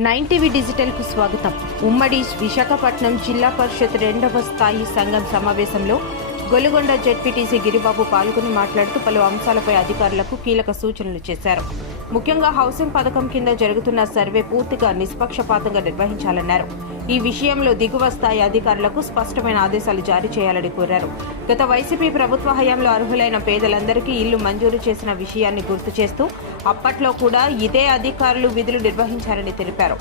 Nine TV డిజిటల్కు స్వాగతం. ఉమ్మడి విశాఖపట్నం జిల్లా పరిషత్ రెండవ స్థాయి సంఘం సమావేశంలో గొలుగొండ జెడ్పీటీసీ గిరిబాబు పాల్గొని మాట్లాడుతూ పలు అంశాలపై అధికారులకు కీలక సూచనలు చేశారు. ముఖ్యంగా హౌసింగ్ పథకం కింద జరుగుతున్న సర్వే పూర్తిగా నిష్పక్షపాతంగా నిర్వహించాలన్నారు. ఈ విషయంలో దిగువ స్థాయి అధికారులకు స్పష్టమైన ఆదేశాలు జారీ చేయాలని కోరారు. గత వైసీపీ ప్రభుత్వ హయాంలో అర్హులైన పేదలందరికీ ఇల్లు మంజూరు చేసిన విషయాన్ని గుర్తు చేస్తూ అప్పట్లో కూడా ఇదే అధికారులు విధులు నిర్వహించారని తెలిపారు.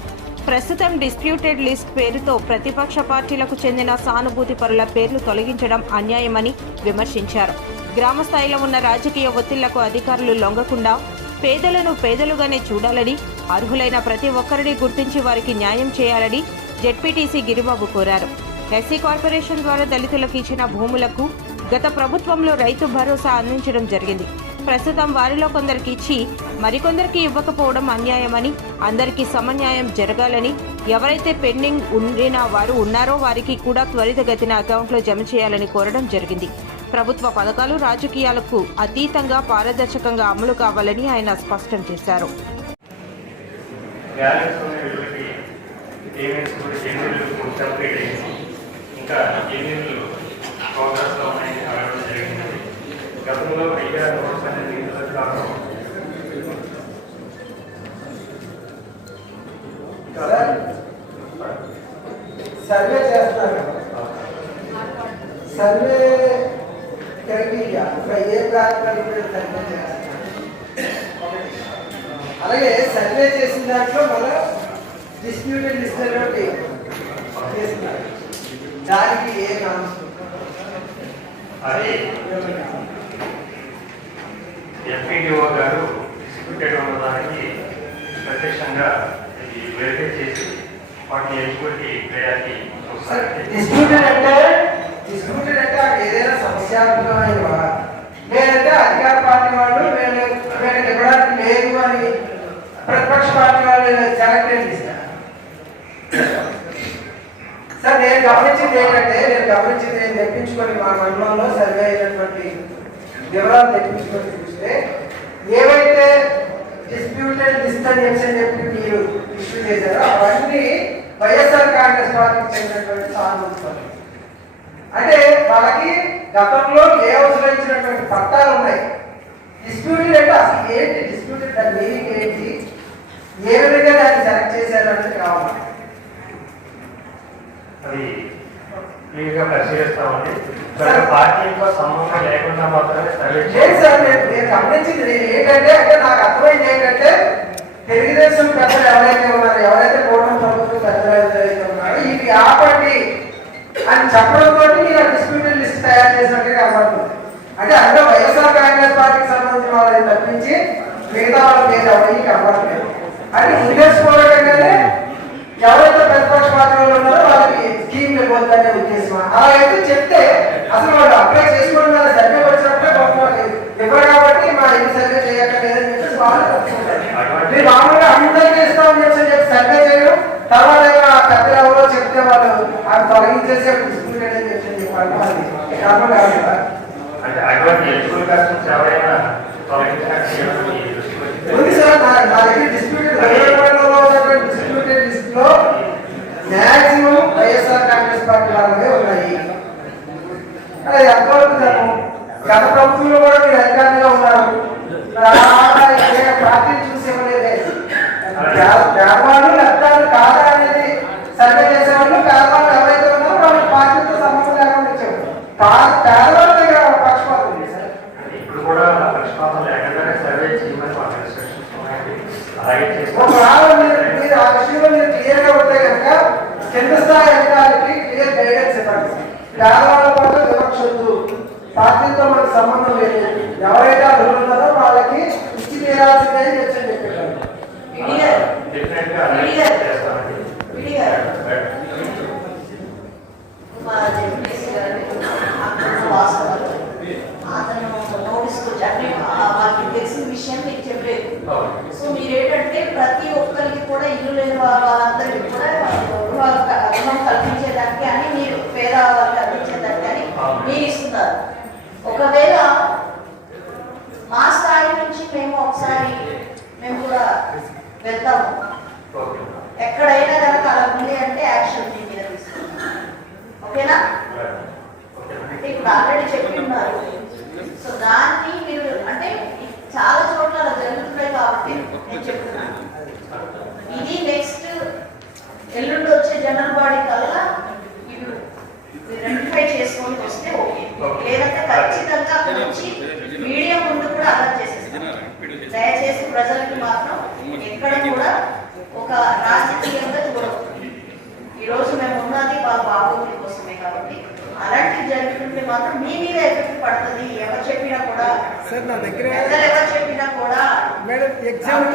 ప్రస్తుతం డిస్ప్యూటెడ్ లిస్ట్ పేరుతో ప్రతిపక్ష పార్టీలకు చెందిన సానుభూతి పరుల పేర్లు తొలగించడం అన్యాయమని విమర్శించారు. గ్రామ స్థాయిలో ఉన్న రాజకీయ ఒత్తిళ్ళకు అధికారులు లొంగకుండా పేదలను పేదలుగానే చూడాలని అర్హులైన ప్రతి ఒక్కరిని గుర్తించి వారికి న్యాయం చేయాలని జెడ్పీటీసీ గిరిబాబు కోరారు. ఎస్సీ కార్పొరేషన్ ద్వారా దళితులకు ఇచ్చిన భూములకు గత ప్రభుత్వంలో రైతు భరోసా అందించడం జరిగింది. ప్రస్తుతం వారిలో కొందరికి ఇచ్చి మరికొందరికి ఇవ్వకపోవడం అన్యాయమని అందరికీ సమన్యాయం జరగాలని ఎవరైతే పెండింగ్ ఉండిన వారు ఉన్నారో వారికి కూడా త్వరితగతిన అకౌంట్లో జమ చేయాలని కోరడం జరిగింది. ప్రభుత్వ పథకాలు రాజకీయాలకు అతీతంగా పారదర్శకంగా అమలు కావాలని ఆయన స్పష్టం చేశారు. బ్యాలెన్స్ ఉన్న వీళ్ళకి పేమెంట్స్ సర్వే క్రైటీరియా ఇంకా ఏ ప్రాంతానికి సర్వే. అలాగే సర్వే చేసిన దాంట్లో మళ్ళీ డిస్ప్యూటెడ్ లిస్ట్ ఒకటి చేస్తున్నారు దానికి ఏ అది ఎఫ్ఈడిఓ గారు డిస్ట్రిబ్యూటెడ్ ఉన్నదానికి ప్రత్యక్షంగా వెరిఫై చేసి వాటిని ఎలిజిబిలిటీ ప్రయారిటీ డిస్ప్యూటెడ్ అంటే డిస్ప్యూటెడ్ అంటే అక్కడ ఏదైనా సమస్యాత్మకమైనవా లేదంటే అధికార పార్టీ వాళ్ళు నేను వీళ్ళకి ఇవ్వడానికి లేదు అని ప్రతిపక్ష పార్టీ వాళ్ళు సెలెక్ట్ ఇస్తారు సార్ నేను గమనించింది ఏంటంటే నేను గమనించింది నేను తెప్పించుకొని మా మండలంలో సర్వే అయినటువంటి వివరాలు తెప్పించుకొని చూస్తే ఏవైతే డిస్ప్యూటెడ్ డిస్టర్బెన్స్ అని చెప్పి మీరు ఇష్యూ చేశారో అవన్నీ వైఎస్ఆర్ కాంగ్రెస్ పార్టీకి చెందినటువంటి సానుభూతి పనులు. అంటే వాళ్ళకి గతంలో ఏ ఇచ్చినటువంటి పట్టాలు ఉన్నాయి. డిస్ప్యూటెడ్ అంటే అసలు ఏంటి? డిస్ప్యూటెడ్ దాని మీనింగ్ ఏంటి? ఏ విధంగా దాన్ని సెలెక్ట్ చేశారు అనేది కావాలి అది క్లియర్గా పరిశీలిస్తామండి పార్టీ యొక్క సంబంధం లేకుండా మాత్రమే సర్వే లేదు సార్ నేను నేను గమనించింది. నేను ఏంటంటే అంటే నాకు అర్థమైంది ఏంటంటే తెలుగుదేశం పెద్దలు ఎవరైతే ఉన్నారో ఎవరైతే కూటమి ప్రభుత్వం పెద్దలు ఎవరైతే ఉన్నారో ఇది ఆపండి అని చెప్పడంతో మీరు ఆ డిస్ప్యూటెడ్ లిస్ట్ తయారు చేసినట్టుగా కనబడుతుంది. అంటే అందులో వైఎస్ఆర్ కాంగ్రెస్ పార్టీకి సంబంధించిన వాళ్ళని తప్పించి మిగతా వాళ్ళ పేరు ఎవరికి కనబడలేదు. అంటే ఉద్దేశపూర్వకంగానే ఎవరైతే ప్రతిపక్ష పార్టీలో ఉన్నారో వాళ్ళకి స్కీమ్ ఇవ్వద్దనే ఉద్దేశం అలా అయితే చెప్తే అసలు వాళ్ళు అప్లై చేసుకోవడం వల్ల సర్వే వచ్చినప్పుడే పాపం వాళ్ళు ఇవ్వరు కాబట్టి మా ఇది సర్వే చేయక్కర్లేదని చెప్పేసి వాళ్ళు మీరు మామూలుగా అందరికీ ఇస్తామని చెప్పి చెప్పి సర్వే చేయడం తర్వాత ఏమో ఆ పెద్దలు ఎవరో చెప్తే వాళ్ళు అది అంటే అటువంటి ఎలిజిబుల్ ఎవరైనా. ఉంది సార్ నా నా దగ్గర డిస్ప్యూటెడ్ డిస్ప్యూటెడ్ లిస్ట్లో మాక్సిమం వైఎస్ఆర్ కాంగ్రెస్ పార్టీ వాళ్ళవే ఉన్నాయి. అది ఎంతవరకు గత ప్రభుత్వంలో కూడా మీరు అధికారంగా ఉన్నారు మరి ఆ ఏ పార్టీని చూసి ఇవ్వలేదే పేద- పేదవాళ్ళు లబ్ధాలు కాదా అనేది సర్వే చేసేవాళ్ళు పేదవాళ్ళు ఎవరైతే ఉన్నారో వాళ్ళ పార్టీతో సంబంధం లేకుండా ఇచ్చారు పా- పేదవాళ్ళ దగ్గర పక్షపాతం ఉంది సార్ అంటే ఇప్పుడు కూడా పక్షపాతం లేకుండానే సర్వే చేయమని మాకు ఇన్స్ట్రక్షన్స్ ఉన్నాయండి అలాగే ఒకవేళ మీరు చేస్తాం మీరు ఆ విషయంలో మీరు ఉంటే కనుక కింద స్థాయి అధికారికి క్లియర్ గైడెన్స్ ఇవ్వండి. పేదవాళ్ళ పట్ల వివక్షొద్దు పార్టీతో మనకు సంబంధం లేదు. ఎవరైతే అర్హులు ఉన్నారో వాళ్ళకి ఇచ్చి తీరాల్సిందే అని చెప్పి చెప్పారు సో మీరేంటంటే ప్రతి ఒక్కరికి కూడా ఇల్లు లేని వాళ్ళ వాళ్ళందరికీ కూడా గృహాలు క- రుణం కల్పించేదానికి అని మీరు పేద వాళ్ళకి అందించేదానికి అని మీరు ఇస్తున్నారు ఒకవేళ మా స్థాయి నుంచి మేము ఒకసారి మేము కూడా వెళ్తాము ఓకే ఎక్కడైనా కనుక అలా ఉంది అంటే యాక్షన్ మీ మీద తీసుకుంటాం ఓకేనా అంటే ఇప్పుడు ఆల్రెడీ చెప్పి ఉన్నారు సో దాన్ని మీరు అంటే చాలా చోట్ల అలా జరుగుతున్నాయి కాబట్టి నేను చెప్తున్నాను ఇది నెక్స్ట్ ఎల్లుండి వచ్చే జనరల్ బాడీ కల్లా ఇవి రెక్టిఫై చేసుకొని వస్తే ఓకే లేదంటే ఖచ్చితంగా అక్కడ వచ్చి మీడియా ముందు కూడా అలా చేసేస్తాం దయచేసి ప్రజలకి మాత్రం ఎక్కడ కూడా ఒక రాజకీయంగా చూడదు ఈ రోజు మేము ఉన్నది వాళ్ళ బాగోగుల కోసమే కాబట్టి అలాంటివి జరుగుతుంటే మాత్రం మీ మీద ఎఫెక్ట్ పడుతుంది. ఎవరు చెప్పినా కూడా సార్ నా దగ్గర ఎవరు చెప్పినా కూడా మేడం ఎగ్జామ్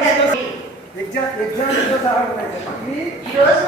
ఎగ్జామ్ ఎగ్జామ్ ఈరోజు